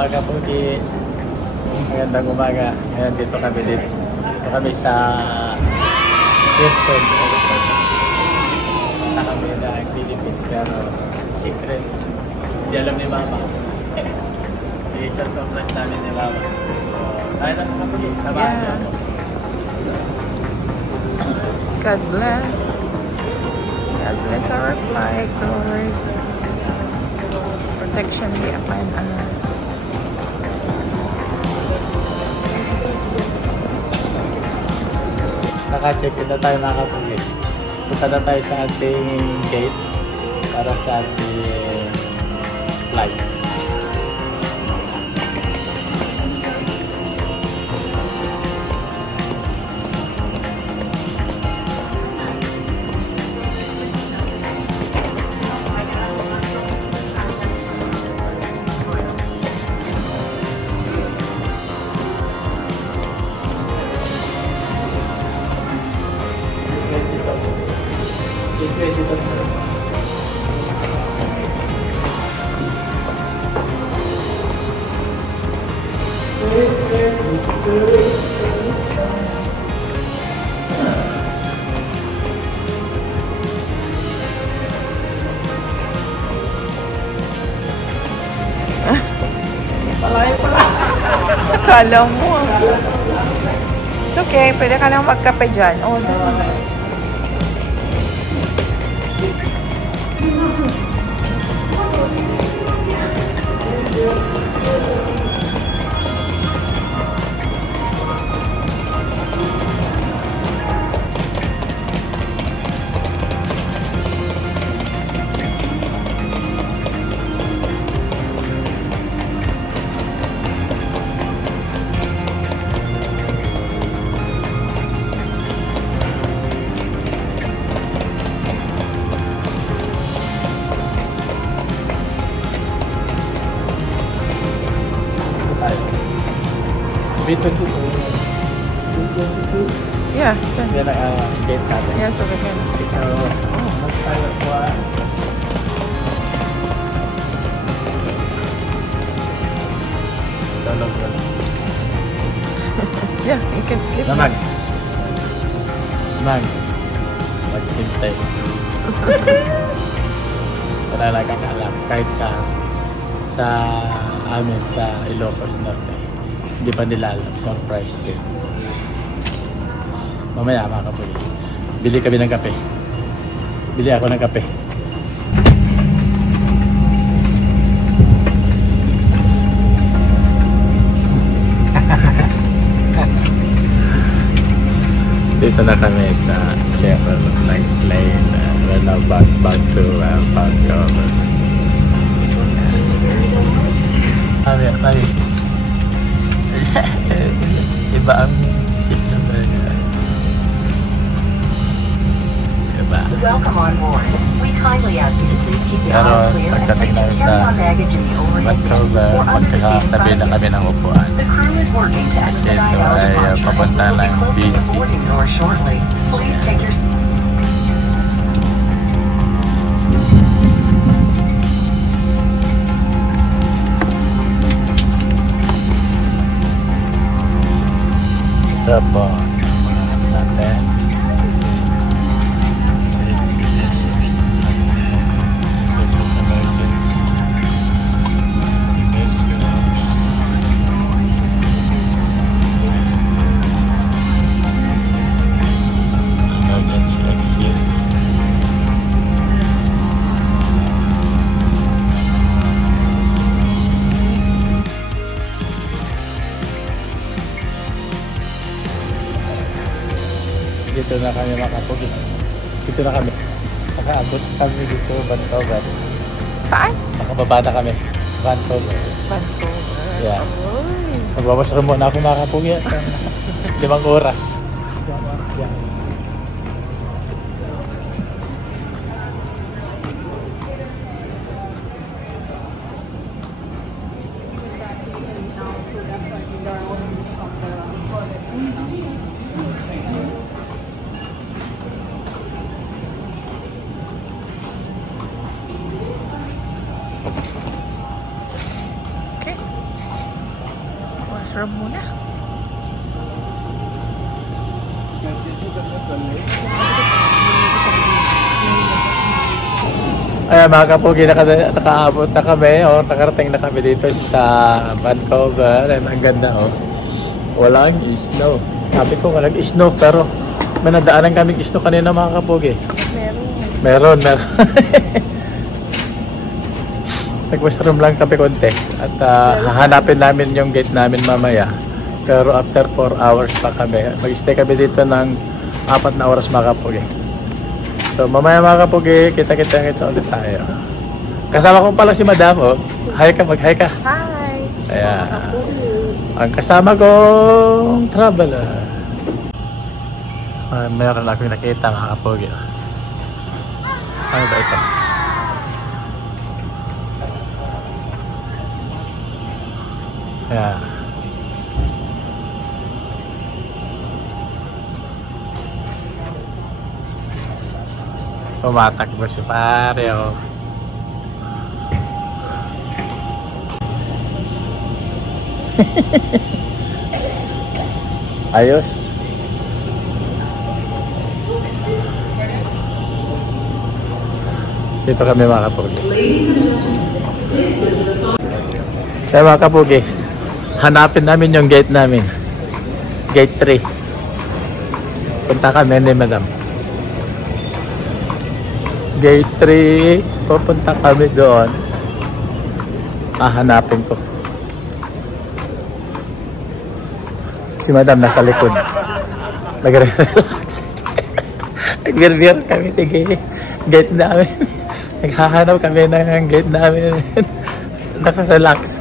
mga kapugi. Magandang umaga. Ngayon dito kami sa Pearson. Sa kami na Philippines pero secret. Hindi alam ni Mama. Isa surprise namin ni Mama. Tayo lang kapugi. Samahan niyo ako. God bless. God bless our flight, Lord. Protection be upon us. Naka-check in na tayo mga kapugi. Punta na tayo sa ating gate para sa ating flight. Akala mo. It's okay. Pwede ka nang magkape dyan. Oh, dali. B22. Yeah, dyan. Yan ang gate natin. Yeah, so we can sit. Mas tayo po Tulog mo. Yeah, you can sleep. Namag. Maghintay. Wala lang kang alam. Kahit sa amin, sa Ilocos Norte. Hindi pa nila alam. Surprise din. Mamaya mga kapugi. Bili kami ng kape. Bili ako ng kape. Dito na kami sa Sheffield Night Lane. We're now back to Vancouver. Mami. Iba ang seat number. Iba. Welcome on board. We kindly ask you to please keep your Pero eyes clear and pagdating place namin your sa carry-on baggage in the overhead bin Vancouver, or under the seat in magkakatabi front na of kami you. ng upuan. The crew is working to Kasi expedite ito our ay departure papunta and will be ng closing BC. the boarding door shortly. Please take your Ito po natin. Safety measures. Case of emergency. Safety measures. Emergency exit. Dito na kami mga kapugi. Dito na kami. Nakaabot kami dito, Vancouver. Saan? Nakababa na kami. Vancouver. Vancouver. Yeah. Oy. Magbabasro muna ako mga kapugi. 5 oras. Yeah. Washroom muna. Ayan mga kapugi, nakaabot na kami o nakarating na kami dito sa Vancouver. And ang ganda oh. Walang snow. Sabi ko walang snow pero may nadaanan kaming snow kanina mga kapugi. Meron. Nag-washroom lang kami konti. At hahanapin namin yung gate namin mamaya. Pero after 4 hours pa kami. Mag-stay kami dito ng 4 na oras mga kapugi. So mamaya mga kapugi, kita-kita ulit tayo. Kasama ko pala si Madam oh. Hi ka, mag-hi ka. Hi! Ayan. Ang kasama kong traveler. Mayroon akong nakita mga kapugi. Ano ba ito? Ayan. Tumatakbo si pare oh. Ayos. Dito kami mga kapugi. Kaya mga kapugi, hanapin namin yung gate namin. Gate 3. Punta kami ni Madam. Gate 3, pupunta kami doon. Hanapin ko. Si Madam nasa likod. Nagre-relax. Nagbir-bir kami tigil. Gate namin. Naghahanap kami ng gate namin. Naka-relax.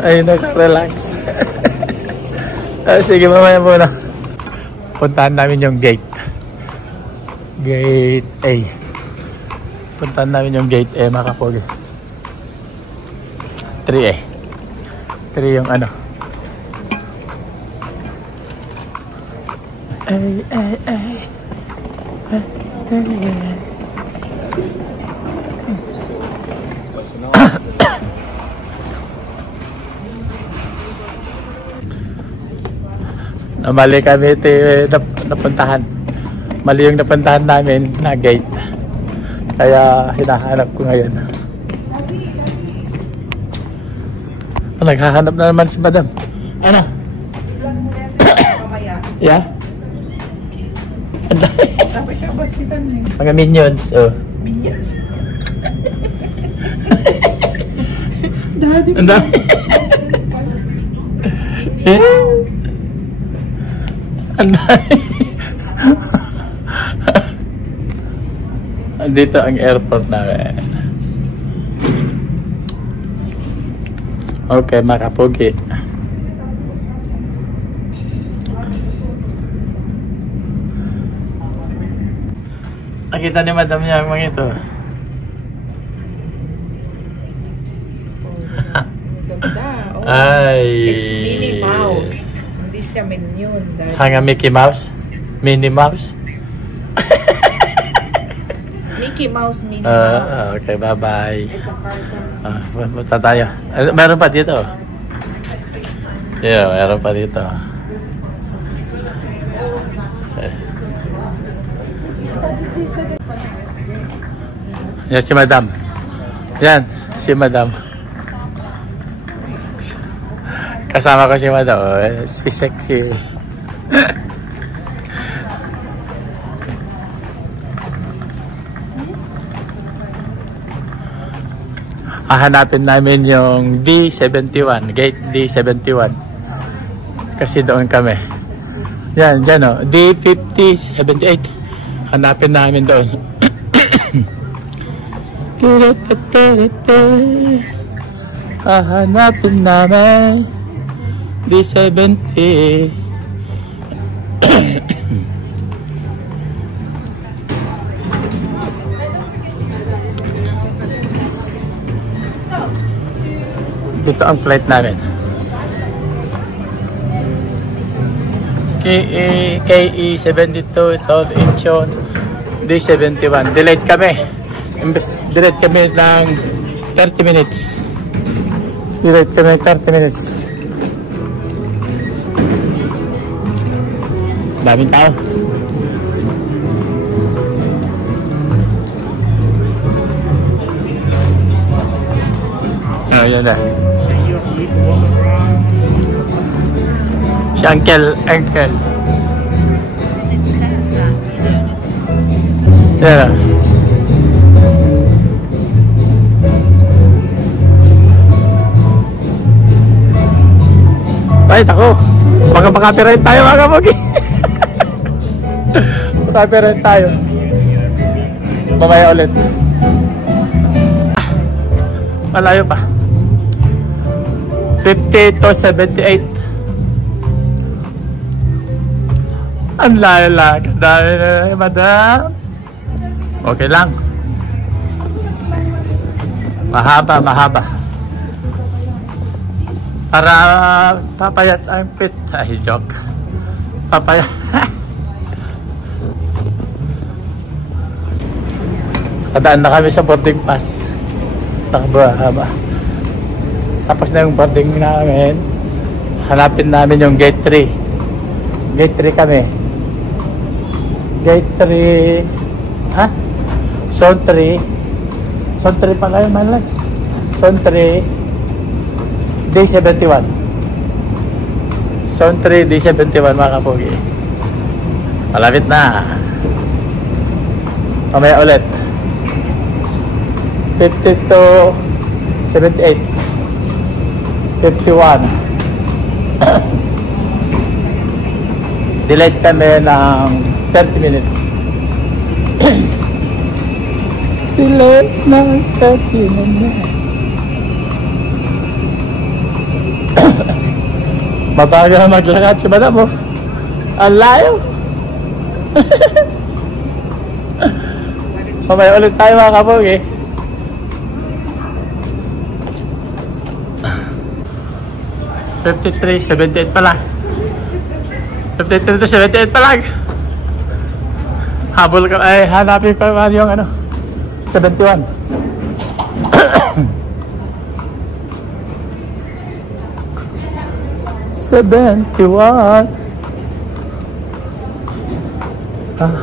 Ay, naka-relax. Sige, mamaya muna. Puntahan namin yung gate. Gate A. Puntahan namin yung gate A mga kapugi. 3A. 3 yung ano. Ay. Mali kami ito napuntahan. Mali yung napuntahan namin na gate. Kaya hinahanap ko ngayon. Naghahanap na naman si Madam. Ano? Yeah? Mga minions. Oh. Minions. Ang dami. Yes. Ang dami. Andito ang airport namin. Okay, mga kapugi. Nakita ni Madam niya ang mga ito. Ganda. Oh. Ay. It's Minnie Mouse. Hindi siya minion. Hanga Mickey Mouse? Minnie Mouse? Mickey Mouse, Minnie Mouse. Okay, bye-bye. It's a cartoon. Punta tayo. Meron pa dito. Yeah, meron pa dito. Yan si Madam. Yan, si Madam. Kasama ko si Madam. Si sexy. Hahanapin namin yung D71, gate D71. Kasi doon kami. Yan, dyan o. D5078. Hanapin namin doon. Hahanapin namin D70. Dito ang flight namin. KE72 South Incheon D71. Delayed kami. Delayed kami ng 30 minutes. Late kami 30 minutes. Daming tao. Oh, yan na. Si Uncle. It says that. Yan na. Ay, ako. Baka makapiright tayo mga kapogi. Makapiright tayo. Mamaya ulit. Malayo pa. 50 to 78. Ang layo-layo. Dahil na, madam. Okay lang. Mahaba. Para papayat ang pit. Ay, joke. Papayat. Kadaan na kami sa boarding pass. Takbo. Tapos na yung boarding namin. Hanapin namin yung gate 3. Gate 3 kami. Gate 3. Ha? Zone 3. Zone 3 pala yun, man lang. Zone 3. Day 71. Zone 3, Day 71 mga kapogi. Malapit na. Mamaya ulit. 50 to 78. 51. Delayed kami ng 30 minutes. Delayed ng 30 minutes. Mabagal na maglakad si madam mo. Ang layo. Mamaya ulit tayo mga kapogi. $53.78 pala. 53 to 78 pa lang. Habol ka. Ay, hanapin pa yung ano. 71.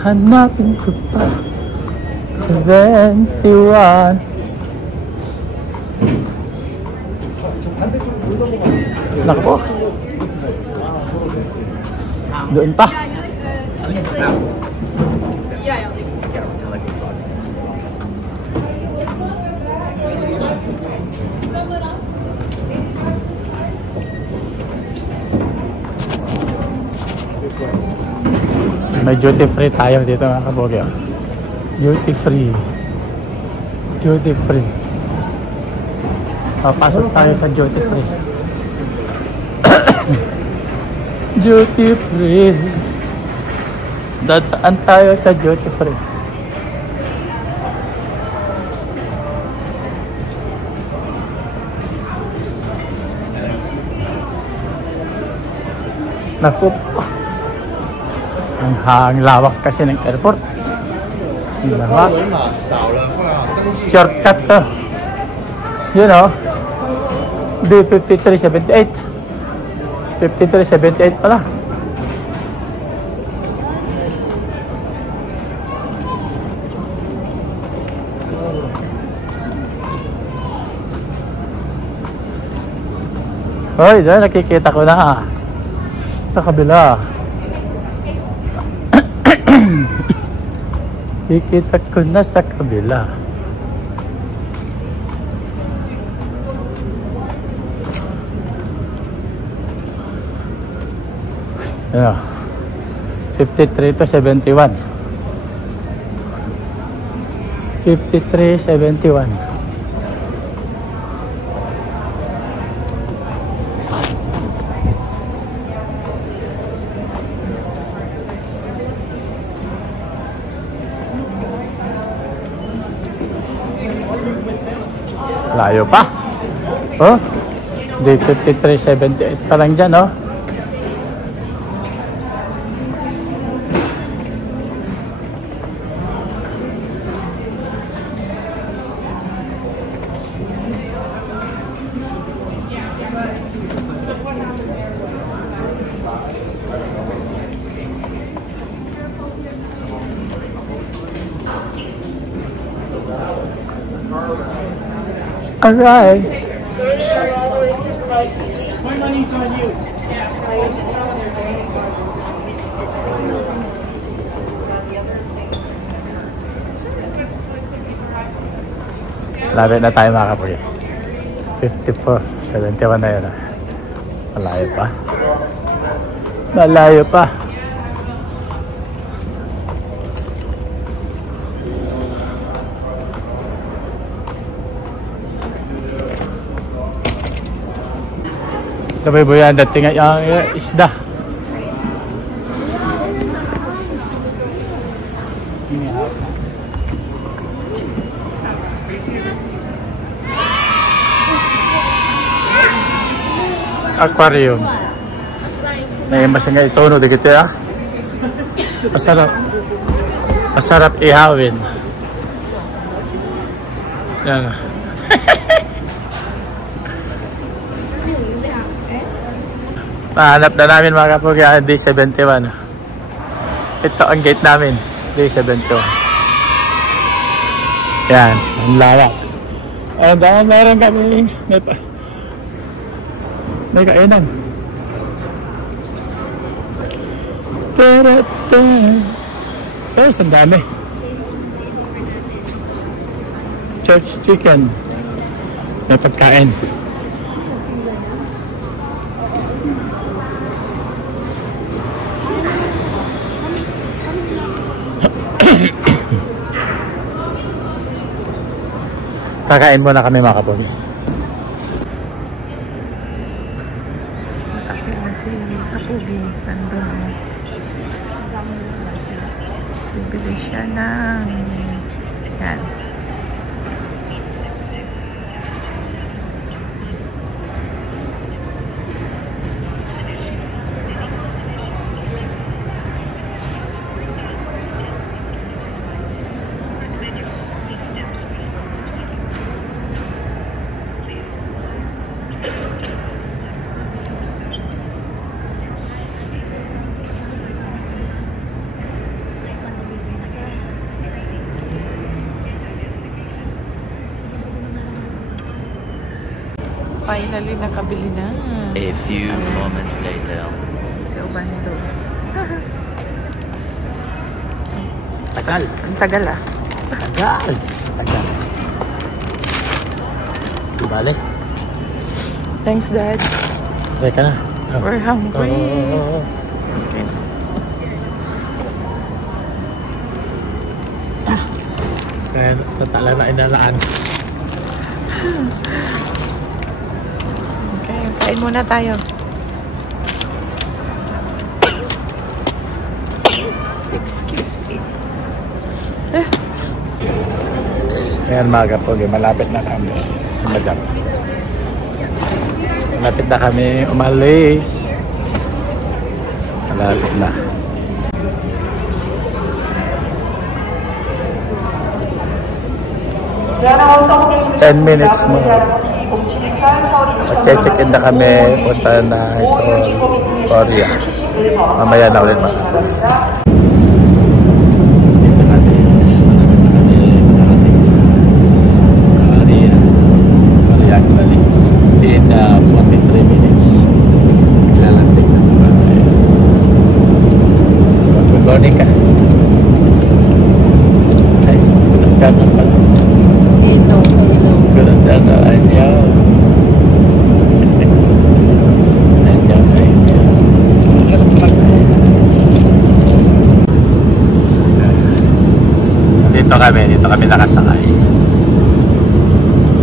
Hanapin ko pa. 71. Nako. Doon pa. May duty free tayo dito mga kapogi. Duty free. Papasok tayo sa duty free. Duty free. Dadaan tayo sa duty free. Naku. Ang lawak kasi ng airport. Lawak. Shortcut to. You know. D5378. 5378 pala. Hoy, dahil nakikita ko na sa kabila. Kikita ko na sa kabila. Yeah. 53 to 71. 53-71. Layo pa. Oh, di 53-78 pa lang dyan, oh. Alright. Lapit na tayo mga kapatid. 54, 71 na yun. Malayo pa. Malayo pa. Sabi mo yan, dating ang isda. Aquarium. Naimas nga itono dito ya. Masarap. Masarap ihawin. Yan. Mahanap na namin mga kapugya, day 71. Ito ang gate namin, day 71. Yan, ang lawak. And meron kami, may kainan. Tarata. So, ang dami. Church chicken. May pagkain. Kakain muna kami mga kapatid. Si Kapugi, nandun. Bibili siya ng yan. Finally, nakabili na. A few moments later. So, bando. Tagal. Ang tagal ah. Tagal. Tagal. Di bale. Thanks, Dad. Teka na. Oh. We're hungry. Oh. Okay. Kaya natala na inalaan. Okay, kain muna tayo. Excuse me. Ayan mga kapatid, malapit na kami sa Madam. Malapit na kami umalis. Malapit na. Ten minutes mo. Check-in na kami. Punta na sa Korea. Mamaya na ulit mga kapatid. In 43 minutes. Lalanting na ba? Good morning ka. Ay, good afternoon pala. Good afternoon. Anyo. Anyo sa inyo. Dito kami nakasakay.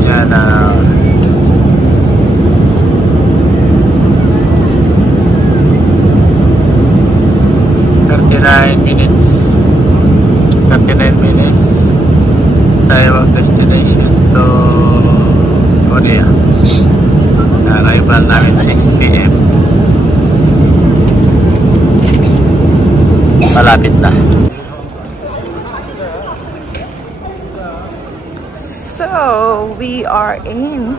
Yan na. 39 minutes tayo ang destination to Korea. Arrival namin 6 PM. Malapit na. So, we are in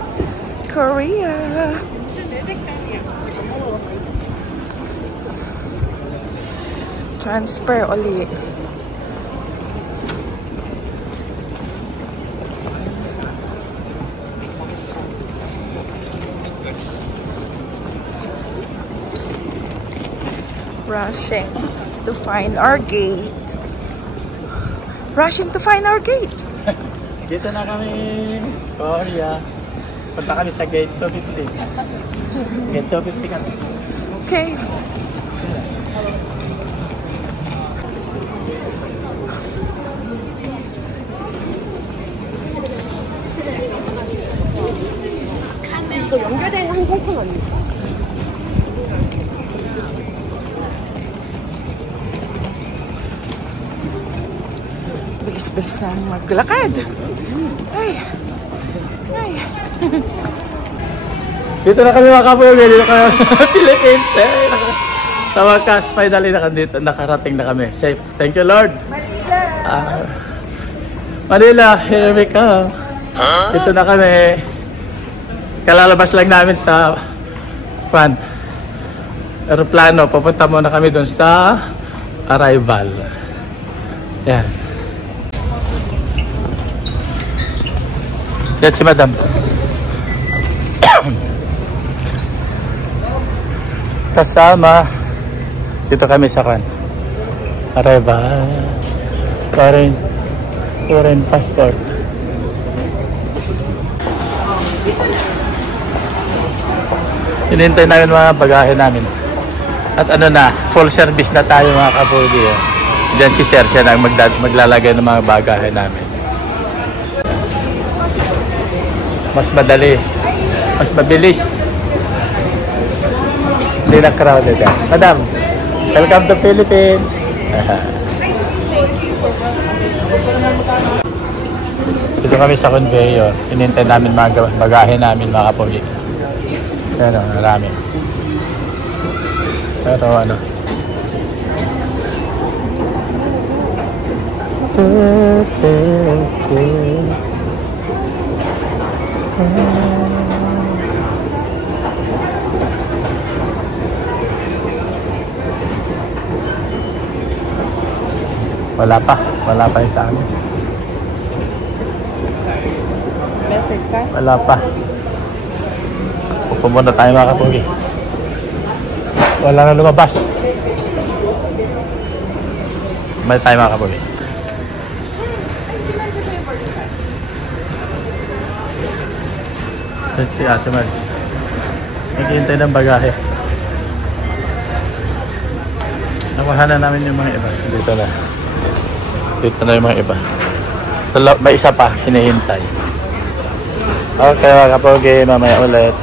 Korea. Transfer ulit. rushing to find our gate. Rushing to find our gate. Dito na kami, Korea. Punta kami sa gate 250. Gate 250 kami. Okay. 이거 연결된 항공권 아닙니까? Bilis-bilis na maglakad. Ay. Ay. Dito na kami mga kapugi, dito kami Philippines. Sa wakas, finally nakarating na kami. Safe. Thank you, Lord. Manila. Manila, here we come. Dito na kami. Kalalabas lang namin sa aeroplano. Pupunta muna kami dun sa arrival. Yan. Yan si Madam. Kasama. Dito kami sa arrival. Foreign passport. Hinintay namin mga bagahe namin. At ano na, full service na tayo mga kapugi. Diyan si Sir siya na maglalagay ng mga bagahe namin. Mas madali. Mas mabilis. Hindi na crowded yan. Madam, welcome to Philippines. Dito kami sa conveyor. Hinintay namin mga bagahe namin mga kapugi. Pero marami. Pero ano. Wala pa yung sa amin. Message ka? Wala pa. Pupunta tayo mga kapugi. Wala na lumabas. May tayo mga kapugi. Si Ate Maris. Naghihintay ng bagahe. Nakuha na namin yung mga iba. Dito na. Dito na yung mga iba. May isa pa, hinihintay. Okay mga kapugi, mamaya ulit.